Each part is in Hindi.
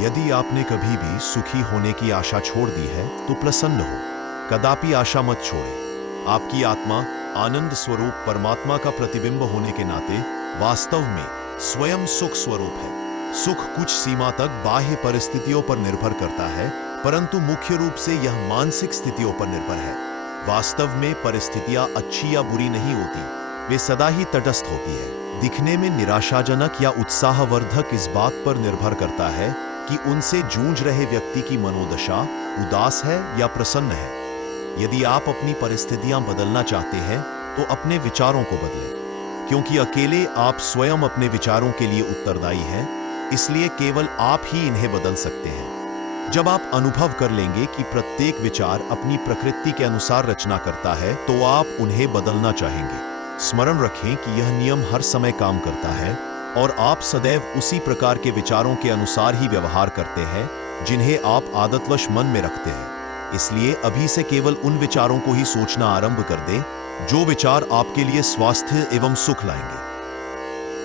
यदि आपने कभी भी सुखी होने की आशा छोड़ दी है तो प्रसन्न हो, कदापि आशा मत छोड़ें। आपकी आत्मा आनंद स्वरूप परमात्मा का प्रतिबिंब होने के नाते वास्तव में स्वयं सुख स्वरूप है। सुख कुछ सीमा तक बाह्य परिस्थितियों पर निर्भर करता है, परंतु मुख्य रूप से यह मानसिक स्थितियों पर निर्भर है। वास्तव में परिस्थितियां अच्छी या बुरी नहीं होती, वे सदा ही तटस्थ होती है। दिखने में निराशाजनक या उत्साहवर्धक इस बात पर निर्भर करता है कि उनसे जूझ रहे व्यक्ति की मनोदशा उदास है या प्रसन्न है। यदि आप अपनी परिस्थितियां बदलना चाहते हैं तो अपने विचारों को बदलें, क्योंकि अकेले आप स्वयं अपने विचारों के लिए उत्तरदायी हैं, इसलिए केवल आप ही इन्हें बदल सकते हैं। जब आप अनुभव कर लेंगे कि प्रत्येक विचार अपनी प्रकृति के अनुसार रचना करता है, तो आप उन्हें बदलना चाहेंगे। स्मरण रखें कि यह नियम हर समय काम करता है और आप सदैव उसी प्रकार के विचारों के अनुसार ही व्यवहार करते हैं जिन्हें आप आदतवश मन में रखते हैं। इसलिए अभी से केवल उन विचारों को ही सोचना आरंभ कर दें जो विचार आपके लिए स्वास्थ्य एवं सुख लाएंगे।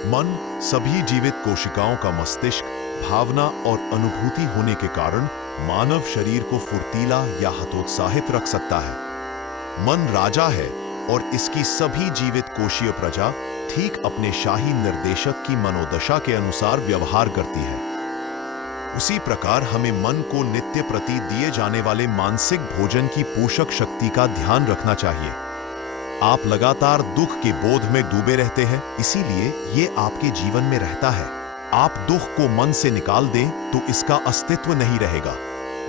मन सभी जीवित कोशिकाओं का मस्तिष्क, भावना और अनुभूति होने के कारण मानव शरीर को फुर्तीला या हतोत्साहित रख सकता है। मन राजा है और इसकी सभी जीवित कोशीय प्रजा ठीक अपने शाही निर्देशक की मनोदशा के अनुसार व्यवहार करती है। उसी प्रकार हमें मन को नित्य प्रति दिए जाने वाले मानसिक भोजन की पोषक शक्ति का ध्यान रखना चाहिए। आप लगातार दुख के बोध में डूबे रहते हैं, इसीलिए ये आपके जीवन में रहता है। आप दुख को मन से निकाल दें तो इसका अस्तित्व नहीं रहेगा।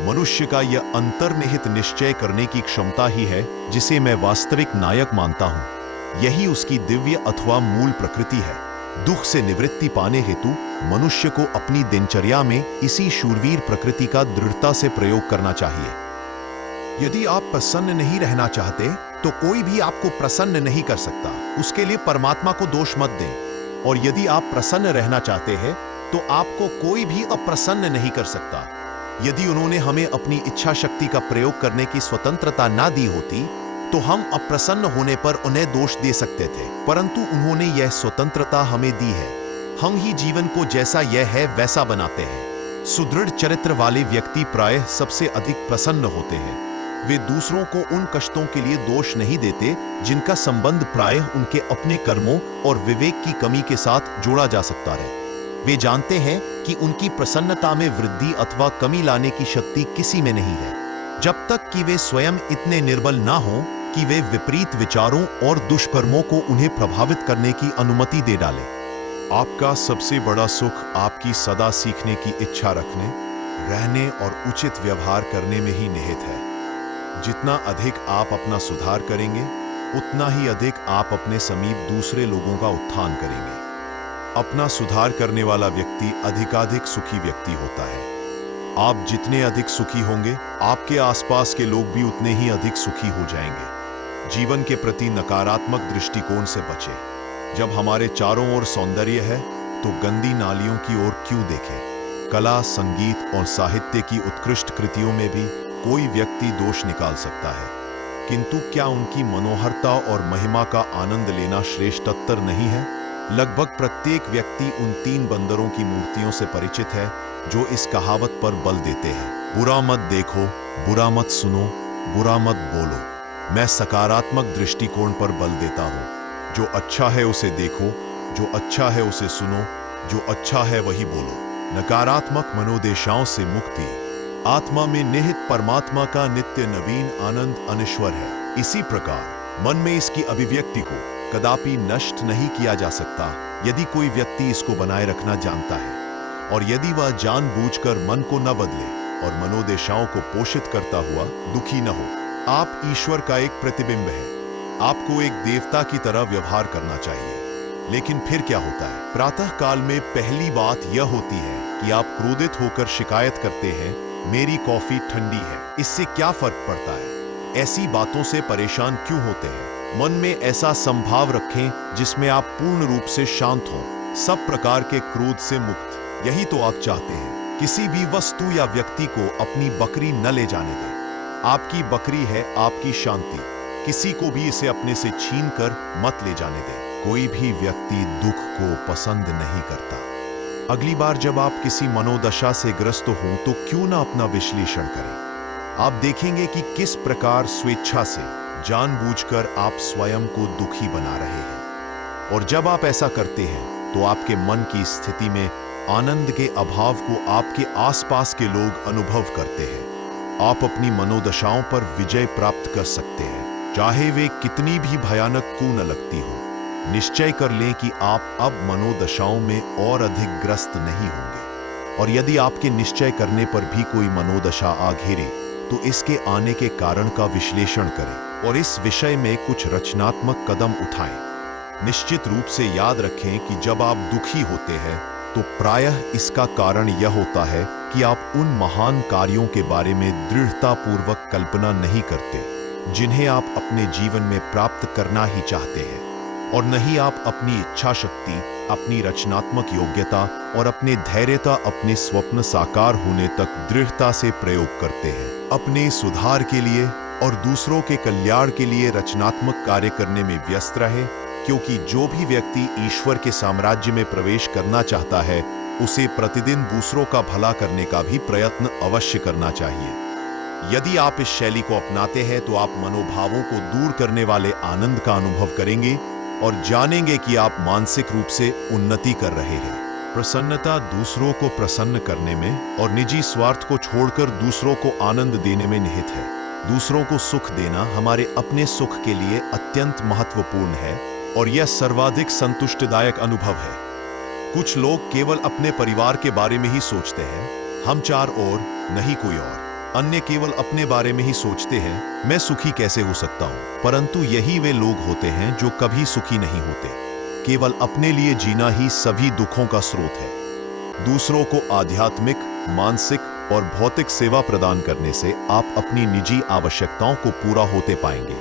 मनुष्य का यह अंतर्निहित निश्चय करने की क्षमता ही है जिसे मैं वास्तविक नायक मानता हूं। यही उसकी दिव्य अथवा मूल प्रकृति है। दुख से निवृत्ति पाने हेतु मनुष्य को अपनी दिनचर्या में इसी शूरवीर प्रकृति का दृढ़ता से प्रयोग करना चाहिए। यदि आप प्रसन्न नहीं रहना चाहते तो कोई भी आपको प्रसन्न नहीं कर सकता। उसके लिए परमात्मा को दोष मत दें। और यदि आप प्रसन्न रहना चाहते हैं तो आपको कोई भी अप्रसन्न नहीं कर सकता। यदि उन्होंने हमें अपनी इच्छा शक्ति का प्रयोग करने की स्वतंत्रता ना दी होती तो हम अप्रसन्न होने पर उन्हें दोष दे सकते थे, परंतु उन्होंने यह स्वतंत्रता हमें दी है। हम ही जीवन को जैसा यह है वैसा बनाते हैं। सुदृढ़ चरित्र वाले व्यक्ति प्रायः सबसे अधिक प्रसन्न होते हैं। वे दूसरों को उन कष्टों के लिए दोष नहीं देते जिनका संबंध प्रायः उनके अपने कर्मों और विवेक की कमी के साथ जोड़ा जा सकता है। वे जानते हैं कि उनकी प्रसन्नता में वृद्धि अथवा कमी लाने की शक्ति किसी में नहीं है, जब तक कि वे स्वयं इतने निर्बल ना हों कि वे विपरीत विचारों और दुष्कर्मों को उन्हें प्रभावित करने की अनुमति दे डालें। आपका सबसे बड़ा सुख आपकी सदा सीखने की इच्छा रखने, रहने और उचित व्यवहार करने में ही निहित है। जितना अधिक आप अपना सुधार करेंगे, उतना ही अधिक आप अपने समीप दूसरे लोगों का उत्थान करेंगे। अपना सुधार करने वाला व्यक्ति अधिकाधिक सुखी व्यक्ति होता है। आप जितने अधिक सुखी होंगे, आपके आसपास के लोग भी उतने ही अधिक सुखी हो जाएंगे। जीवन के प्रति नकारात्मक दृष्टिकोण से बचें। जब हमारे चारों ओर सौंदर्य है तो गंदी नालियों की ओर क्यों देखें। कला, संगीत और साहित्य की उत्कृष्ट कृतियों में भी कोई व्यक्ति दोष निकाल सकता है, किंतु क्या उनकी मनोहरता और महिमा का आनंद लेना श्रेष्ठतर नहीं है? लगभग प्रत्येक व्यक्ति उन 3 बंदरों की मूर्तियों से परिचित है जो इस कहावत पर बल देते हैं, बुरा मत देखो, बुरा मत सुनो, बुरा मत बोलो। मैं सकारात्मक दृष्टिकोण पर बल देता हूं। जो अच्छा है उसे देखो, जो अच्छा है उसे सुनो, जो अच्छा है वही बोलो। नकारात्मक मनोदशाओं से मुक्ति आत्मा में निहित परमात्मा का नित्य नवीन आनंद अनश्वर है। इसी प्रकार मन में इसकी अभिव्यक्ति को कदापि नष्ट नहीं किया जा सकता यदि कोई व्यक्ति इसको बनाए रखना जानता है, और यदि वह जानबूझकर मन को न बदले और मनोदशाओं को पोषित करता हुआ दुखी न हो। आप ईश्वर का एक प्रतिबिंब है। आपको एक देवता की तरह व्यवहार करना चाहिए। लेकिन फिर क्या होता है? प्रातः काल में पहली बात यह होती है कि आप क्रोधित होकर शिकायत करते हैं, मेरी कॉफी ठंडी है। इससे क्या फर्क पड़ता है? ऐसी बातों से परेशान क्यों होते हैं? मन में ऐसा संभाव रखें जिसमें आप पूर्ण रूप से शांत हों, सब प्रकार के क्रोध से मुक्त। यही तो आप चाहते हैं। किसी भी वस्तु या व्यक्ति को अपनी बकरी न ले जाने दें। आपकी बकरी है आपकी शांति। किसी को भी इसे अपने से छीन कर मत ले जाने दें। कोई भी व्यक्ति दुख को पसंद नहीं करता। अगली बार जब आप किसी मनोदशा से ग्रस्त हों तो क्यों ना अपना विश्लेषण करें। आप देखेंगे कि किस प्रकार स्वेच्छा से, जानबूझकर आप स्वयं को दुखी बना रहे हैं। और जब आप ऐसा करते हैं तो आपके मन की स्थिति में आनंद के अभाव को आपके आसपास के लोग अनुभव करते हैं। आप अपनी मनोदशाओं पर विजय प्राप्त कर सकते हैं, चाहे वे कितनी भी भयानक क्यों न लगती हो। निश्चय कर लें कि आप अब मनोदशाओं में और अधिक ग्रस्त नहीं होंगे। और यदि आपके निश्चय करने पर भी कोई मनोदशा आ घेरे तो इसके आने के कारण का विश्लेषण करें और इस विषय में कुछ रचनात्मक कदम उठाएं। निश्चित रूप से याद रखें कि जब आप दुखी होते हैं तो प्रायः इसका कारण यह होता है कि आप उन महान कार्यों के बारे में दृढ़तापूर्वक कल्पना नहीं करते जिन्हें आप अपने जीवन में प्राप्त करना ही चाहते हैं, और नहीं आप अपनी इच्छा शक्ति, अपनी रचनात्मक योग्यता और अपने धैर्यता अपने स्वप्न साकार होने तक दृढ़ता से प्रयोग करते हैं। अपने सुधार के लिए और दूसरों के कल्याण के लिए रचनात्मक कार्य करने में व्यस्त रहे, क्योंकि जो भी व्यक्ति ईश्वर के साम्राज्य में प्रवेश करना चाहता है उसे प्रतिदिन दूसरों का भला करने का भी प्रयत्न अवश्य करना चाहिए। यदि आप इस शैली को अपनाते हैं तो आप मनोभावों को दूर करने वाले आनंद का अनुभव करेंगे और जानेंगे कि आप मानसिक रूप से उन्नति कर रहे हैं। प्रसन्नता दूसरों को प्रसन्न करने में और निजी स्वार्थ को छोड़कर दूसरों को आनंद देने में निहित है। दूसरों को सुख देना हमारे अपने सुख के लिए अत्यंत महत्वपूर्ण है और यह सर्वाधिक संतुष्टिदायक अनुभव है। कुछ लोग केवल अपने परिवार के बारे में ही सोचते हैं, हम चार और नहीं कोई और। अन्य केवल अपने बारे में ही सोचते हैं, मैं सुखी कैसे हो सकता हूं। परंतु यही वे लोग होते हैं जो कभी सुखी नहीं होते। केवल अपने लिए जीना ही सभी दुखों का स्रोत है। दूसरों को आध्यात्मिक, मानसिक और भौतिक सेवा प्रदान करने से आप अपनी निजी आवश्यकताओं को पूरा होते पाएंगे।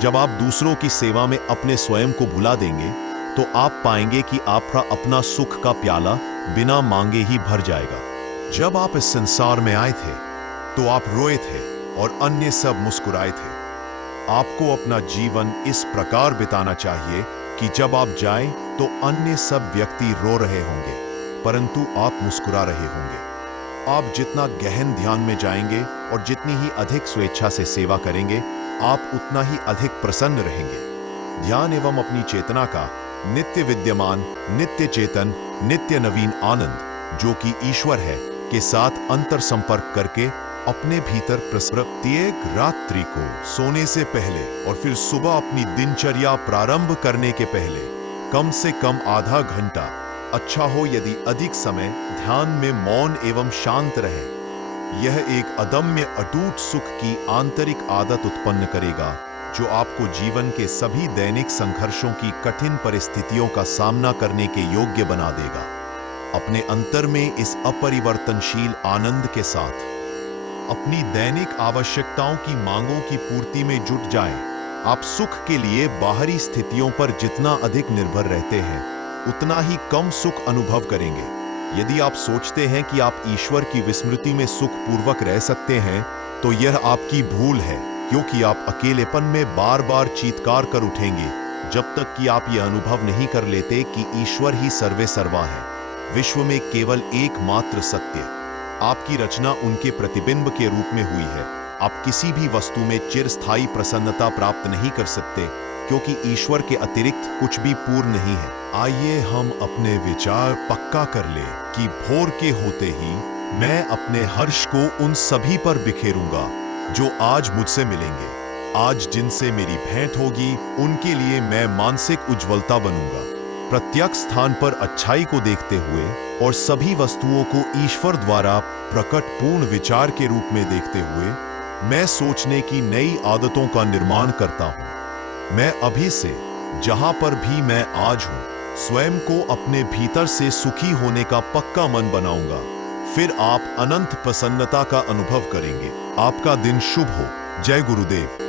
जब आप दूसरों की सेवा में अपने स्वयं को भुला देंगे तो आप पाएंगे कि आपका अपना सुख का प्याला बिना मांगे ही भर जाएगा। जब आप इस संसार में आए थे तो आप रोए थे और अन्य सब मुस्कुराए थे। आपको अपना जीवन इस प्रकार बिताना चाहिए कि जब आप जाएं तो अन्य सब व्यक्ति रो रहे होंगे परंतु आप मुस्कुरा रहे होंगे। आप जितना गहन ध्यान में जाएंगे और जितनी ही अधिक स्वेच्छा से सेवा करेंगे आप उतना ही अधिक प्रसन्न रहेंगे। ध्यान एवं अपनी चेतना का नित्य विद्यमान, नित्य चेतन, नित्य नवीन आनंद जो कि ईश्वर है के साथ अंतर संपर्क करके अपने भीतर प्रत्येक रात्रि को सोने से पहले और फिर सुबह अपनी दिनचर्या प्रारंभ करने के पहले कम से कम आधा घंटा, अच्छा हो यदि अधिक समय, ध्यान में मौन एवं शांत रहे। यह एक अदम्य अटूट सुख की आंतरिक आदत उत्पन्न करेगा जो आपको जीवन के सभी दैनिक संघर्षों की कठिन परिस्थितियों का सामना करने के योग्य बना देगा। अपने अंतर में इस अपरिवर्तनशील आनंद के साथ अपनी दैनिक आवश्यकताओं की मांगों की पूर्ति में जुट जाएं। आप सुख के लिए बाहरी स्थितियों पर जितना अधिक निर्भर रहते हैं उतना ही कम सुख अनुभव करेंगे। यदि आप सोचते हैं कि आप ईश्वर की विस्मृति में सुखपूर्वक रह सकते हैं तो यह आपकी भूल है, क्योंकि आप अकेलेपन में बार बार चीत्कार कर उठेंगे जब तक कि आप यह अनुभव नहीं कर लेते कि ईश्वर ही सर्वे सर्वा है। विश्व में केवल एकमात्र सत्य, आपकी रचना उनके प्रतिबिंब के रूप में हुई है। आप किसी भी वस्तु में चिरस्थायी प्रसन्नता प्राप्त नहीं कर सकते क्योंकि ईश्वर के अतिरिक्त कुछ भी पूर्ण नहीं है। आइए हम अपने विचार पक्का कर ले कि भोर के होते ही मैं अपने हर्ष को उन सभी पर बिखेरूंगा जो आज मुझसे मिलेंगे। आज जिनसे मेरी भेंट होगी उनके लिए मैं मानसिक उज्ज्वलता बनूंगा। प्रत्येक स्थान पर अच्छाई को देखते हुए और सभी वस्तुओं को ईश्वर द्वारा प्रकट पूर्ण विचार के रूप में देखते हुए मैं सोचने की नई आदतों का निर्माण करता हूं। मैं अभी से जहां पर भी मैं आज हूं स्वयं को अपने भीतर से सुखी होने का पक्का मन बनाऊंगा। फिर आप अनंत प्रसन्नता का अनुभव करेंगे। आपका दिन शुभ हो। जय गुरुदेव।